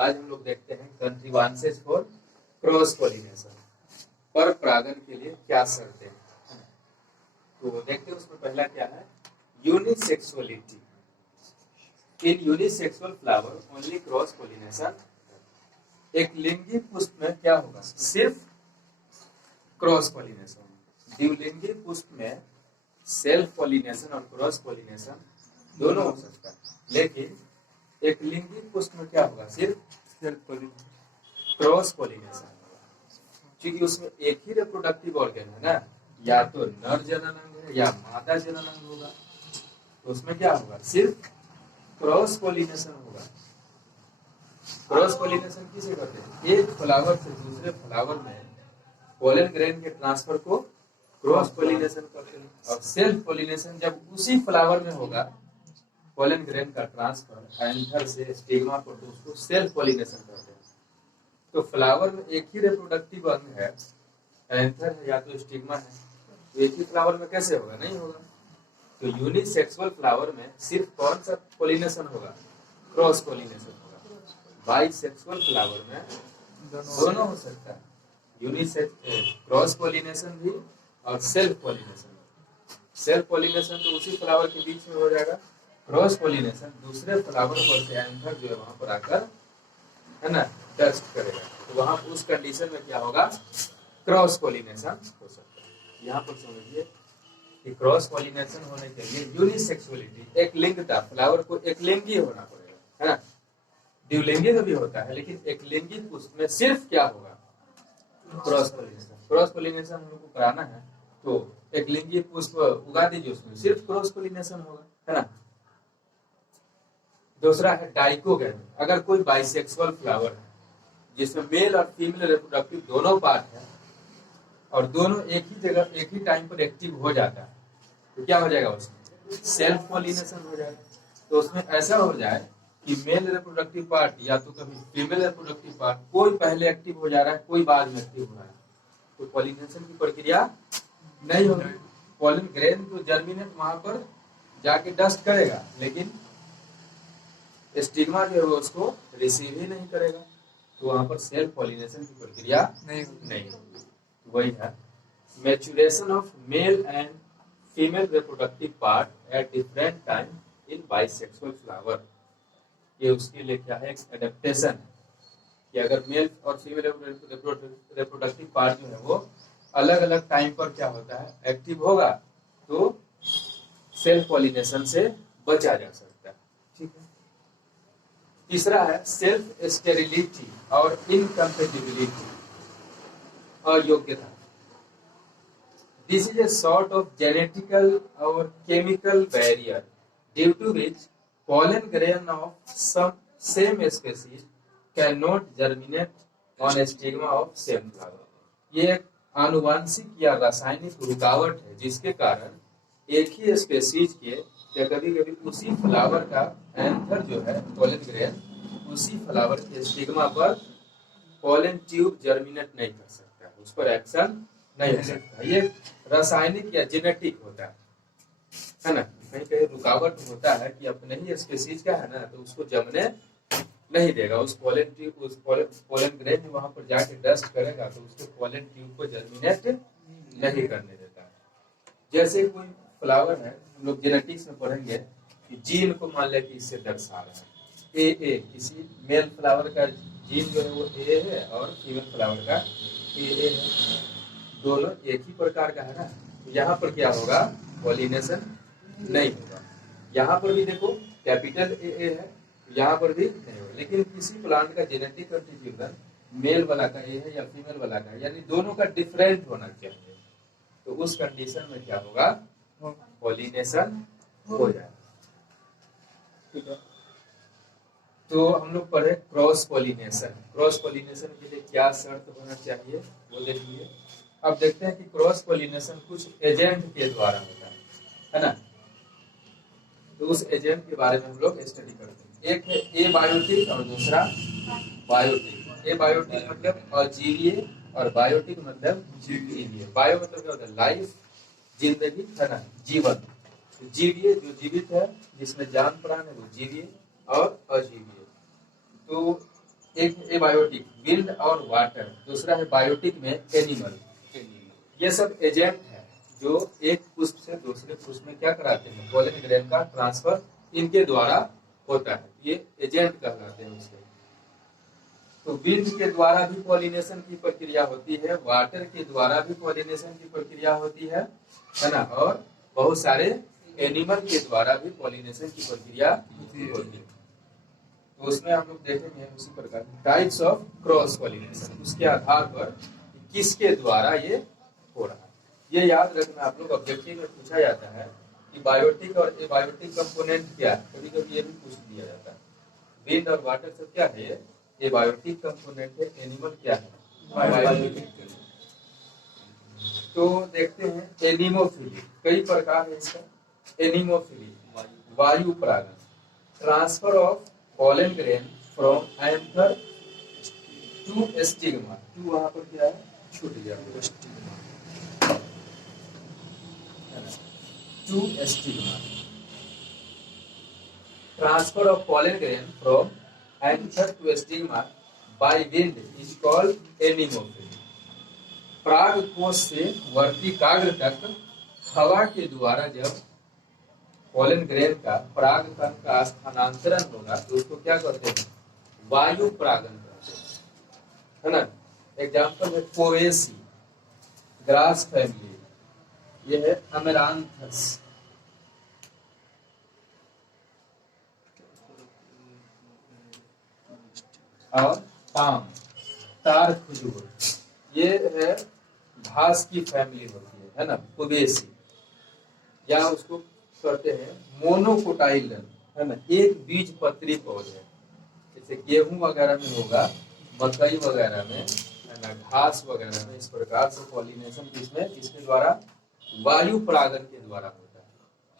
आज हम लोग देखते हैं कंट्रीवांसेस फॉर क्रॉस पॉलिनेशन। पर परागण के लिए क्या शर्तें हैं, तो देखते हैं उसमें पहला क्या है, unisexuality. In unisexual flower only cross pollination. एक लिंगी पुष्प में क्या होगा, सिर्फ क्रॉस पॉलिनेशन। द्विलिंगी पुष्प में सेल्फ पॉलिनेशन और क्रॉस पॉलिनेशन दोनों हो सकता है, लेकिन एक लिंगी पुष्प में क्या होगा, सिर्फ क्रॉस पॉलिनेशन होगा, क्योंकि उसमें एक ही रिप्रोडक्टिव ऑर्गन है ना, या तो नर जननांग है या मादा जननांग होगा, तो उसमें क्या होगा, सिर्फ क्रॉस पॉलिनेशन होगा। क्रॉस पॉलिनेशन किसे कहते हैं, एक फ्लावर से दूसरे फ्लावर में पोलन ग्रेन के ट्रांसफर को क्रॉस पॉलिनेशन कहते हैं। और सेल्फ पॉलिनेशन जब उसी फ्लावर में होगा, पोलन ग्रेन का ट्रांसफर एंथर से स्टिग्मा को, तो उसको सेल्फ पॉलिनेशन कहते हैं। तो फ्लावर में एक ही रिप्रोडक्टिव अंग है, एंथर है या तो स्टिग्मा है, तो एक ही फ्लावर में कैसे होगा, नहीं होगा। तो यूनिसेक्सुअल फ्लावर में सिर्फ कौन सा पॉलिनेशन होगा, क्रॉस पॉलिनेशन होगा। बाइसेक्सुअल फ्लावर में दोनों हो सकता है, यूनिसेक्स क्रॉस पॉलिनेशन भी और सेल्फ पॉलिनेशन। सेल्फ पॉलिनेशन तो उसी फ्लावर के बीच में हो जाएगा, क्रॉस पॉलिनेशन दूसरे फ्लावर पर से एंथर जो है वहां पर आकर, है ना, डस्ट करेगा, तो वहां उस कंडीशन में क्या होगा, क्रॉस पॉलिनेशन हो सकता है। यहाँ पर समझिए कि क्रॉस पॉलिनेशन होने के लिए यूनिसेक्सुअलिटी, एक लिंगता, फ्लावर को एक लिंगी होना पड़ेगा, है ना। द्विलिंगी तो भी होता है, लेकिन एक लिंगी पुष्प में सिर्फ क्या होगा, क्रॉस पॉलिनेशन। क्रॉस पॉलिनेशन हम लोग को कराना है, तो एक लिंगी पुष्प उगा दीजिए, उसमें सिर्फ क्रॉस पॉलिनेशन होगा, है ना। दूसरा है डाइकोगैमी। अगर कोई बाइसेक्सुअल फ्लावर है जिसमें मेल और फीमेल रिप्रोडक्टिव दोनों पार्ट है और दोनों एक ही जगह एक ही टाइम पर एक्टिव हो जाता है, तो क्या हो जाएगा, उसमें सेल्फ पॉलिनेशन हो जाएगा। तो उसमें ऐसा हो जाए कि मेल रिप्रोडक्टिव पार्ट या तो कभी फीमेल रिप्रोडक्टिव पार्ट, कोई पहले एक्टिव हो जा रहा है, कोई बाद में एक्टिव हो रहा है, तो पॉलिनेशन की प्रक्रिया नहीं होगी। पॉलन ग्रेन तो जर्मिनेट वहां पर जाके डस्ट करेगा, लेकिन स्टिग्मा जो है उसको रिसीव ही नहीं करेगा, तो वहां पर सेल्फ पॉलिनेशन की प्रक्रिया नहीं होगी। वही है maturation of male and female reproductive part at different time in bisexual flower. ये उसके लिए क्या है, एक एडेप्टेशन, कि अगर मेल और फीमेल रिप्रोडक्टिव पार्ट जो है वो अलग अलग टाइम पर क्या होता है, एक्टिव होगा, तो सेल्फ पॉलिनेशन से बचा जा सकता है, ठीक है। तीसरा है सेल्फ स्टेरिलिटी और इनकम्पेटिबिलिटी, अयोग्यता। This is a sort of genetical or chemical barrier due to which pollen grain of some same species cannot germinate on a stigma of same flower. ये एक आनुवांशिक या रासायनिक रुकावट है जिसके कारण एक ही स्पेसीज के या कभी कभी उसी फ्लावर का एंथर जो है पोलन ग्रेन, उसी फ्लावर के स्टिग्मा पर पोलन ट्यूब जर्मिनेट नहीं कर सकता, उस पर एक्शन नहीं हो सकता। ये रासायनिक या जेनेटिक होता है ना। कहीं कहीं रुकावट होता है कि अपने ही स्पेसीज का है ना, तो उसको जमने नहीं देगा, उस पोलन ट्यूब, उस पोलन ग्रेन वहां पर जाके डस्ट करेगा, तो उसके पोलन ट्यूब को जर्मिनेट नहीं करने देता है। जैसे कोई फ्लावर है, हम लोग जेनेटिक्स में पढ़ेंगे कि जीन को मान लें कि इससे दर्शा रहा है ए, किसी मेल फ्लावर का जीन जो है वो ए है और फीमेल फ्लावर का ए है, दोनों एक ही प्रकार का है ना, तो यहाँ पर क्या होगा, पॉलिनेशन नहीं होगा। यहाँ पर भी देखो कैपिटल ए है, यहाँ पर भी नहीं होगा, लेकिन किसी प्लांट का जेनेटिक कंस्टिट्यूशन मेल वाला का ए है या फीमेल वाला का, यानी दोनों का डिफरेंट होना चाहिए, तो उस कंडीशन में क्या होगा, पॉलिनेशन हो जाएगा, ठीक है। तो हम लोग पढ़े क्रॉस पॉलिनेशन। क्रॉस पॉलिनेशन के लिए क्या शर्त होना चाहिए वो देखिए। अब देखते हैं कि क्रॉस पॉलिनेशन कुछ एजेंट के द्वारा होता है ना, तो उस एजेंट के बारे में हम लोग स्टडी करते हैं। एक है ए बायोटिक और दूसरा बायोटिक। ए बायोटिक मतलब अजीवीय और बायोटिक मतलब जीवीय। बायो मतलब क्या होता है, लाइफ, जिंदगी, है ना, जीवन। तो जीवीय जो जीवित है, जिसमें जान प्राण है, वो जीवीय और अजीवीय। तो एक एबायोटिक विंड और वाटर, दूसरा है बायोटिक में एनिमल। ये सब एजेंट है जो एक पुष्प से दूसरे पुष्प में क्या कराते हैं, पोलन ग्रेन का ट्रांसफर इनके द्वारा होता है, ये एजेंट कहलाते हैं उसके। तो विंड के द्वारा भी पॉलिनेशन की प्रक्रिया होती है, वाटर के द्वारा भी पॉलिनेशन की प्रक्रिया होती है ना, और बहुत सारे एनिमल के द्वारा भी पॉलिनेशन की प्रक्रिया होती है। तो उसमें हम लोग देखेंगे उसी प्रकार टाइप्स ऑफ क्रॉस पॉलिनेशन, उसके आधार पर किसके द्वारा ये हो रहा है। ये याद रखना आप लोग, ऑब्जेक्टिव में पूछा जाता है कि बायोटिक और एबायोटिक कंपोनेंट क्या है, कभी कभी ये भी पूछ दिया जाता है। विंड और वाटर सब क्या है, एबायोटिक कंपोनेंट है, एनिमल क्या है, बायोटिक। तो देखते हैं एनिमोफिली, कई प्रकार है इसका। एनिमोफिली वायु परागन, transfer of pollen grain from anther to stigma, to वहां पर क्या है, छूट गया, to stigma, transfer of pollen grain from anther to stigma by wind is called anemophily। पराग कोश से वर्तिकाग्र तक हवा के द्वारा जब पोलन ग्रेन का पराग कण का स्थानांतरण होगा तो उसको क्या कहते हैं, वायु परागन कहते हैं, है ना। एग्जाम्पल है पोएसी, ग्रास फैमिली, ये है अमेरांथस, और पाम, तार खजूर, ये है घास की फैमिली होती है ना, पोएसी, या उसको कहते हैं मोनोकोटाइलन, है ना, एक बीज पत्री पौधे, जैसे गेहूं वगैरह में होगा, मकई वगैरह में, है ना, घास वगैरह में। इस प्रकार से पॉलिनेशन किसमें, किसके द्वारा, वायु परागन के द्वारा होता है।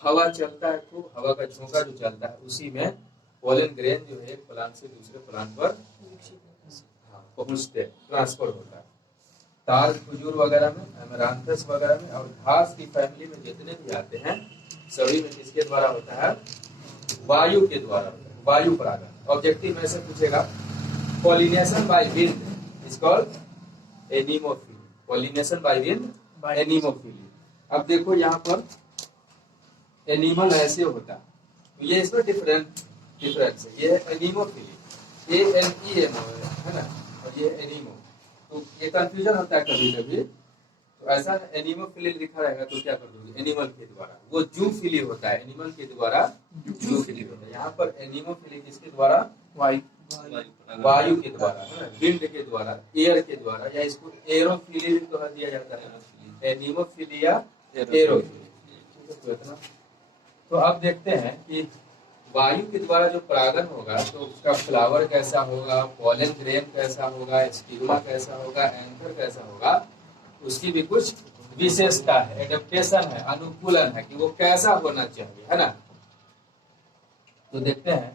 हवा चलता है, खूब हवा का झोंका जो चलता है, उसी में पोलन ग्रेन जो है एक प्लांट से दूसरे प्लांट पर पहुंचते, ट्रांसफर होता है। तार खजूर वगैरह में, अमेरांथस वगैरह में, और घास की फैमिली में जितने भी आते हैं सभी में किसके द्वारा होता है, वायु के द्वारा होता है, वायु परागन। ऑब्जेक्टिव में से पूछेगा pollination by wind is called anemophily, pollination by wind anemophily. अब देखो यहाँ पर एनिमल ऐसे होता है, तो ये इसमें डिफरेंस है, ये है एनीमोफिली, ANEMO है ना, और ये एनीमो। तो ये कंफ्यूजन होता है कभी कभी, तो ऐसा एनिमोफिली लिखा रहेगा तो क्या कर दोगे, एनिमल के द्वारा। वो जूफिली होता है, एनिमल के द्वारा जूफिली होता है। यहाँ पर एनिमोफिली किसके द्वारा, वायु के द्वारा, विंड के द्वारा, एयर के द्वारा, या इसको एरोफिली भी कहा दिया जाता है, एनिमोफिली या एरोफिली। तो अब देखते हैं कि वायु के द्वारा जो परागन होगा तो उसका फ्लावर कैसा होगा, पॉलन ग्रेन कैसा होगा, स्टिग्मा कैसा होगा, एंथर कैसा होगा, उसकी भी कुछ विशेषता है, एडेप्टेशन है, अनुकूलन है कि वो कैसा होना चाहिए, है ना। तो देखते हैं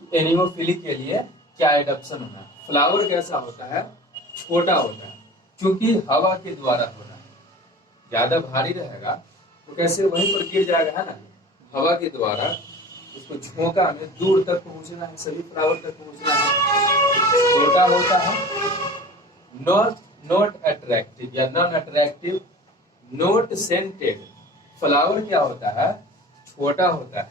कि एनिमोफिली के लिए क्या एडेप्शन होना है। फ्लावर कैसा होता है, छोटा होता है, क्योंकि हवा के द्वारा होना है। ज्यादा भारी रहेगा तो कैसे वहीं पर गिर जाएगा, है ना। हवा के द्वारा उसको झोंका में दूर तक पहुंचना है, सभी फ्लावर तक पहुंचना है। छोटा होता है, नॉट अट्रैक्टिव या non attractive, not scented. Flower क्या होता है, छोटा होता है,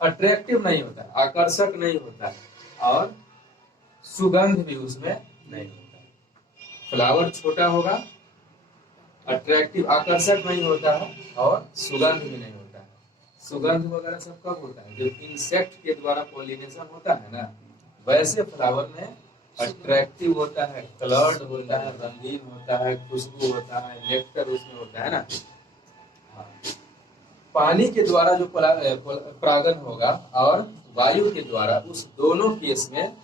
अट्रैक्टिव नहीं होता, आकर्षक नहीं होता है, और सुगंध भी उसमें नहीं होता है। फ्लावर छोटा होगा, अट्रैक्टिव आकर्षक नहीं होता है, और सुगंध भी नहीं होता है। सुगंध वगैरह सब कब होता है, जब इंसेक्ट के द्वारा पॉलिनेशन होता है ना, वैसे फ्लावर में अट्रैक्टिव होता है, कलर्ड होता है, रंगीन होता है, खुशबू होता है, नेक्टर उसमें होता है ना। हाँ। पानी के द्वारा जो परागन होगा और वायु के द्वारा, उस दोनों केस में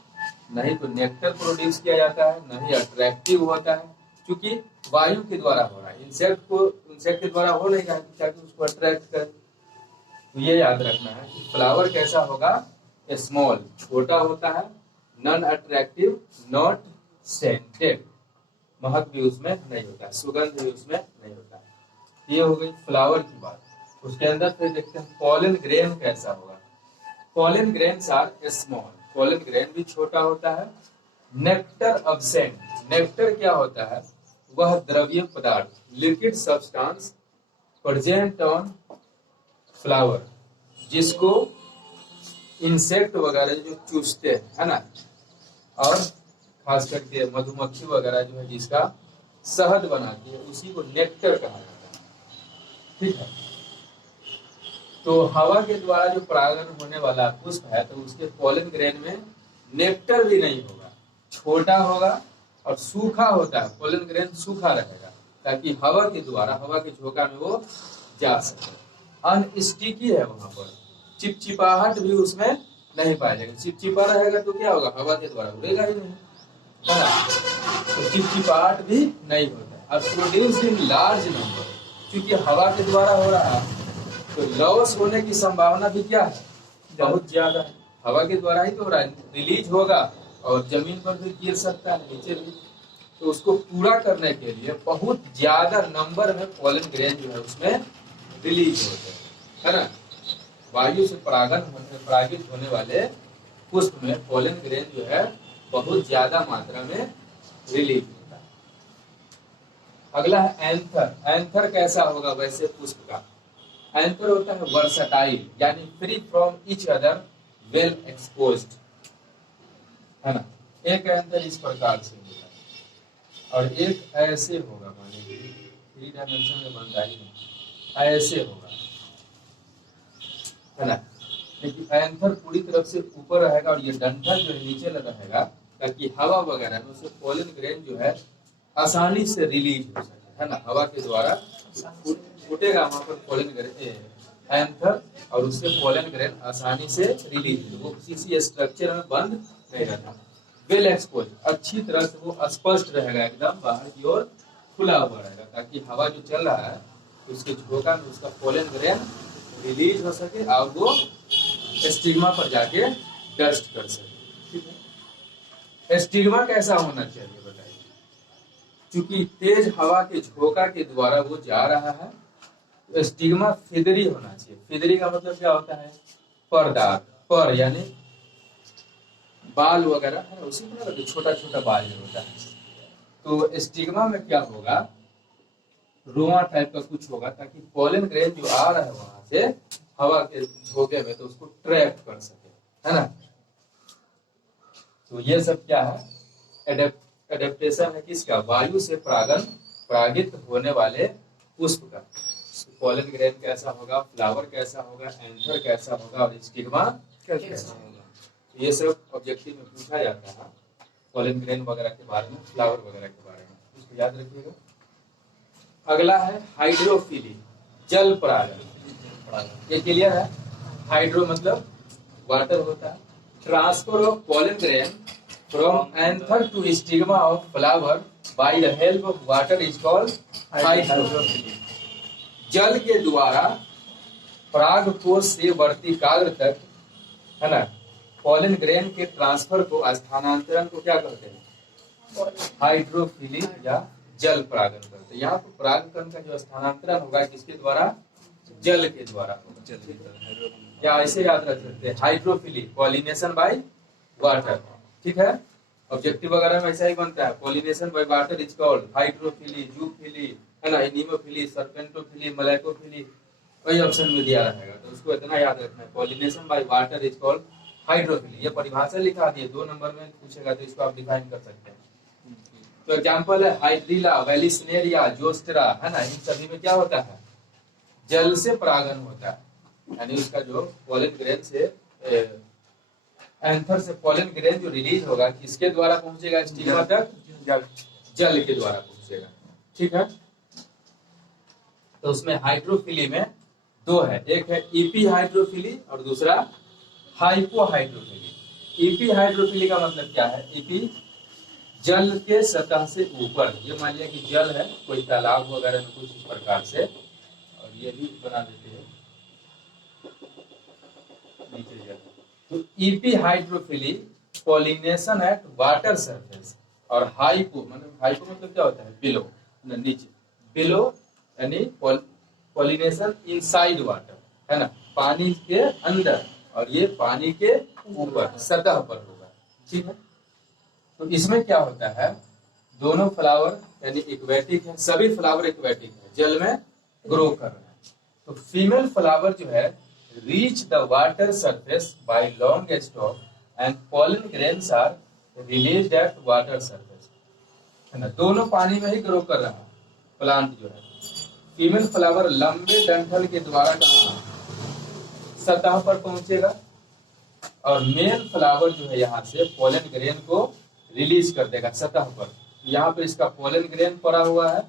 नहीं तो नेक्टर प्रोड्यूस किया जाता है, नहीं अट्रैक्टिव होता है, क्योंकि वायु के द्वारा हो रहा है। इंसेक्ट के द्वारा हो नहीं रहा है ताकि उसको अट्रैक्ट करे। तो ये याद रखना है कि फ्लावर कैसा होगा, स्मॉल, छोटा होता है, नॉन अट्रैक्टिव, नॉट सेंटेड, महक भी उसमें नहीं होता है, सुगंध भी उसमें नहीं होता है। ये हो गई फ्लावर की बात। उसके अंदर फिर देखते हैं पॉलन ग्रेन कैसा होगा। Pollen grains are small, pollen grain भी छोटा होता है। नेक्टर अब्सेंट, नेक्टर क्या होता है, वह द्रव्य पदार्थ, liquid substance present on flower, जिसको इंसेक्ट वगैरह जो चूसते हैं, है ना, और खास करके मधुमक्खी वगैरह जो है जिसका शहद बनाती है, उसी को नेक्टर कहा जाता है। ठीक है, तो हवा के द्वारा जो परागण होने वाला पुष्प है, तो उसके पोलन ग्रेन में नेक्टर भी नहीं होगा, छोटा होगा और सूखा होता है, पोलन ग्रेन सूखा रहेगा ताकि हवा के द्वारा, हवा के झोंका में वो जा सके। अनस्टिकी है, वहां पर चिपचिपाहट भी उसमें नहीं पाया जाएगा। चिपचिपा रहेगा तो क्या होगा, हवा के द्वारा उड़ेगा ही नहीं, है ना, तो चिपचिपाहट भी नहीं होता। और प्रोड्यूस्ड इन लार्ज नंबर, क्योंकि हवा के द्वारा हो रहा है तो लॉस होने की संभावना भी क्या है, बहुत ज्यादा है। हवा के द्वारा ही तो हो रहा है, रिलीज होगा और जमीन पर भी गिर सकता है, नीचे भी। तो उसको पूरा करने के लिए बहुत ज्यादा नंबर में पोलन ग्रेन जो है उसमें रिलीज होते हैं, है ना। वायु से परागित होने वाले पुष्प में पोलन ग्रेन जो है बहुत ज्यादा मात्रा में रिलीज होता है। अगला है एंथर। एंथर कैसा होगा वैसे पुष्प का, एंथर होता है वर्सटाइल, यानी free from each other, well exposed, है ना। एक एंथर इस प्रकार से होगा और एक ऐसे होगा, मान लीजिए 3 डायमेंशन में बनता ही नहीं, ऐसे होगा, है ना। लेकिन एंथर पूरी तरफ से ऊपर रहेगा और ये डंठल जो है नीचे रहेगा, ताकि हवा वगैरह में उससे पोलन ग्रेन जो है आसानी से रिलीज हो सके, है ना। हवा के द्वारा फूटेगा वहां पर पोलन ग्रेन एंथर, और उससे पोलन ग्रेन आसानी से रिलीज, वो किसी स्ट्रक्चर में बंद नहीं रहता। वेल एक्सपोज, अच्छी तरह से वो स्पष्ट रहेगा, एकदम बाहर की ओर खुला हुआ रहेगा, ताकि हवा जो चल रहा है उसके झोंका में उसका पोलन ग्रेन रिलीज हो सके और वो स्टिग्मा पर जाके डस्ट कर सके। ठीक है, स्टिग्मा कैसा होना चाहिए बताइए, क्योंकि तेज हवा के झोंका के द्वारा वो जा रहा है, तो स्टिग्मा फिदरी होना चाहिए। फिदरी का मतलब क्या होता है, परदार, पर यानी बाल वगैरह है, उसी तरह छोटा छोटा बाल जो होता है। तो स्टिग्मा में क्या होगा, रोआ टाइप का कुछ होगा, ताकि पोलन ग्रेन जो आ रहा है वहां से हवा के झोंके में, तो उसको ट्रैप कर सके, है ना। तो ये सब क्या है, एडेप्टेशन है किसका, वायु से परागित होने वाले पुष्प का। पोलन ग्रेन कैसा होगा, फ्लावर कैसा होगा, एंथर कैसा होगा और स्टिग्मा कैसा होगा, तो ये सब ऑब्जेक्टिव में पूछा जाता है, पोलन ग्रेन वगैरह के बारे में, फ्लावर वगैरह के बारे में, इसको याद रखिएगा। अगला है हाइड्रोफिली, जल परागन। ये क्लियर है, हाइड्रो मतलब वाटर होता है। Transfer of pollen grain from anther to stigma of flower by the help of water is called hydrophily. जल के द्वारा परागकोश से वर्तिकाग्र तक, है ना, पोलन ग्रेन के ट्रांसफर को, स्थानांतरण को क्या कहते हैं, हाइड्रोफिली या जल परागन करते हैं। यहाँ पर परागकण का जो स्थानांतरण होगा किसके द्वारा, जल के द्वारा होगा। या ऐसे याद रख सकते हैं, हाइड्रोफिली पॉलिनेशन बाय वाटर। ठीक है, ऑब्जेक्टिव वगैरह में ऐसा ही बनता है, pollination by water is called hydrophily, zoophily, है ना, एनीमोफिली, सर्पेंटोफिली, मलाइकोफिली, वही ऑप्शन में दिया रहेगा, तो उसको इतना याद रखना है, pollination by water is called hydrophily. ये परिभाषा लिखा दिए, 2 नंबर में पूछेगा तो इसको आप डिफाइन कर सकते हैं। तो एग्जाम्पल है हाइड्रिला, वेलिस्नेरिया, जोस्टेरा, है ना, इन सभी में क्या होता है, जल से परागन होता है, यानी उसका जो पोलन ग्रेन से एंथर से पोलन ग्रेन जो रिलीज होगा किसके द्वारा पहुंचेगा, स्टिग्मा तक, जल के द्वारा पहुंचेगा। ठीक है, तो उसमें हाइड्रोफिली में 2 है, एक है ईपी हाइड्रोफिली और दूसरा हाइपो हाइड्रोफिली। ईपी हाइड्रोफिली का मतलब क्या है, ईपी जल के सतह से ऊपर, ये मान लिया कि जल है कोई तालाब वगैरह में कुछ इस प्रकार से, और ये भी बना देते हैं नीचे जल। तो epihydrophily pollination at water surface, और हाइपो मतलब क्या होता है, बिलो, नीचे, बिलो यानी पॉलिनेशन इनसाइड वाटर, है ना, पानी के अंदर, और ये पानी के ऊपर सतह पर होगा। ठीक है, तो इसमें क्या होता है, दोनों फ्लावर यानी एक्वेटिक है, सभी फ्लावर एक्वेटिक है, जल में ग्रो कर रहे हैं। तो फीमेल फ्लावर जो है reach the water surface by long stalk and pollen grains are released at water surface, है ना, दोनों पानी में ही ग्रो कर रहा है प्लांट जो है। फीमेल फ्लावर लंबे डंठल के द्वारा कहाँ सतह पर पहुंचेगा और मेल फ्लावर जो है यहाँ से पोलन ग्रेन को रिलीज कर देगा सतह पर। यहाँ पर इसका पोलन ग्रेन पड़ा हुआ है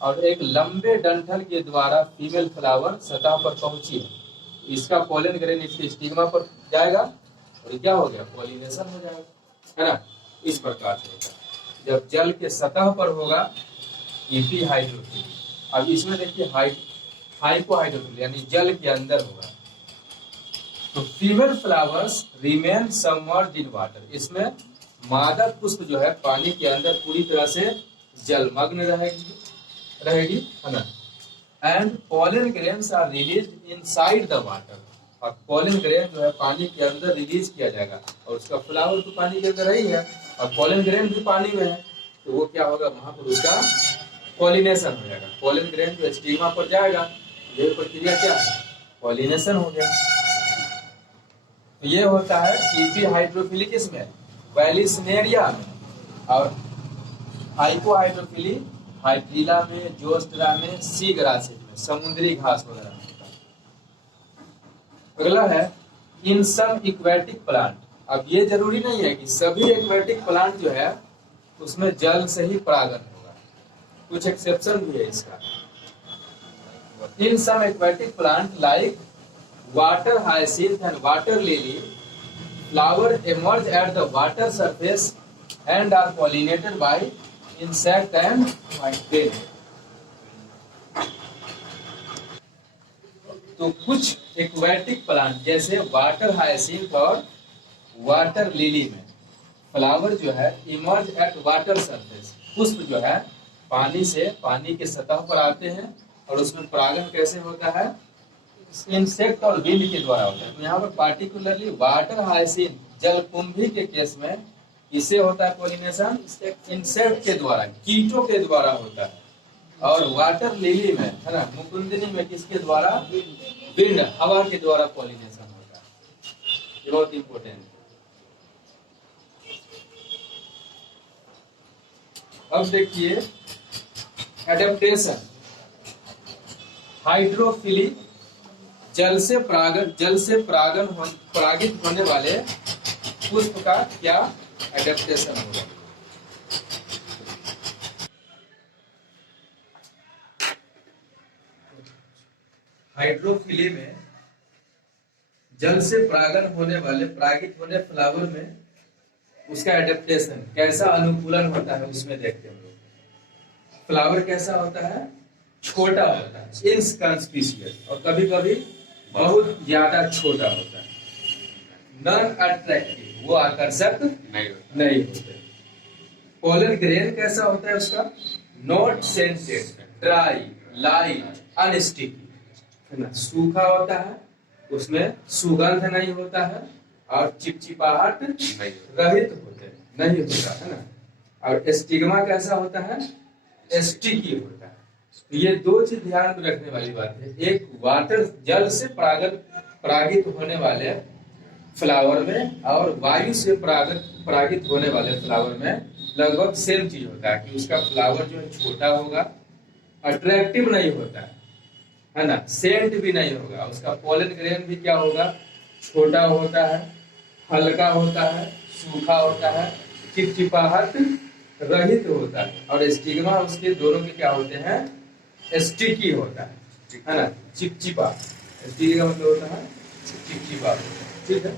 और एक लंबे डंठल के द्वारा फीमेल फ्लावर सतह पर पहुंची है, इसका पोलन ग्रेन इसके स्टिग्मा पर जाएगा और क्या हो गया, पॉलिनेशन हो जाएगा, है ना। इस प्रकार से होगा जब जल के सतह पर होगा एपीहाइड्रोफिली। अब इसमें देखिए हाइपोहाइड्रोफिली यानी जल के अंदर होगा। तो female flowers remain submerged in water, इसमें मादा पुष्प जो है पानी के अंदर पूरी तरह से जलमग्न रहेगी, है ना। And pollen grains are released inside the water, और पोलन ग्रेन जो है पानी के अंदर रिलीज किया जाएगा और उसका फ्लावर तो पानी के अंदर ही है और पोलन ग्रेन भी पानी में है, तो वो क्या होगा, वहां पर उसका पॉलिनेशन हो जाएगा। पोलन ग्रेन जो स्टिग्मा पर जाएगा, ये प्रक्रिया क्या है, पॉलिनेशन हो गया। तो ये होता है एपीहाइड्रोफिली किसमें, वेलिस्नेरिया में, और हाइपोहाइड्रोफिली हाइड्रीला में, जोस्ट्रा में, सी ग्रासेज में, समुद्री घास वगैरह में। अगला है इन सम एक्वेटिक प्लांट। अब ये जरूरी नहीं है कि सभी एक्वेटिक प्लांट जो है उसमें जल से ही परागन होगा, कुछ एक्सेप्शन भी है इसका। In some aquatic plant like water hyacinth and water lily flower emerge at the water surface and are pollinated by insect and migrant। तो कुछ एक्वेटिक प्लांट जैसे वाटर हायसिंथ और वाटर लिली में फ्लावर जो है इमर्ज एट वाटर सरफेस, पुष्प जो है पानी के सतह पर आते हैं और उसमें परागन कैसे होता है, इंसेक्ट और विंड के द्वारा होता है। यहाँ पर पार्टिकुलरली वाटर हायसिंथ जलकुंभी के केस में इससे होता है पॉलिनेशन इंसेक्ट के द्वारा, कीटों के द्वारा होता है, और वाटर लिली में, है ना, मुकुंदिनी में किसके द्वारा, विंड हवा के द्वारा पॉलिनेशन होता है। ये बहुत इंपॉर्टेंट है। अब देखिए एडेप्टेशन, हाइड्रोफिली जल से परागित होने वाले पुष्प का क्या एडेप्टेशन होगा। हाइड्रोफिली में जल से परागित होने फ्लावर में उसका एडेप्टेशन कैसा अनुकूलन होता है, उसमें देखते हैं। फ्लावर कैसा होता है, छोटा होता है, इनकंस्पिशियस, और कभी कभी बहुत ज्यादा छोटा होता है। नॉन अट्रैक्टिव, वो आकर्षक नहीं होते। पोलन ग्रेन कैसा होता है उसका, नॉट सेंटेड, ड्राई, लाइट, अनस्टिकी, है ना, सूखा होता है, उसमें सुगंध नहीं होता है और चिपचिपाहट रहित नहीं होता है ना। और स्टिग्मा कैसा होता है, स्टिकी होता है। ये दो चीज ध्यान में रखने वाली बात है, एक वाटर जल से परागित होने वाले फ्लावर में और वायु से परागित होने वाले फ्लावर में लगभग सेम चीज होता है कि उसका फ्लावर जो है छोटा होगा, अट्रैक्टिव नहीं होता है ना, सेंट भी नहीं होगा, उसका पोलन ग्रेन भी क्या होगा, छोटा होता है, हल्का होता है, सूखा होता है, चिपचिपाहट रहित होता है, और स्टिग्मा उसके दोनों के क्या होते हैं, स्टिकी होता है ना, चिपचिपा। स्टिकी का मतलब होता है चिपचिपा, ठीक है।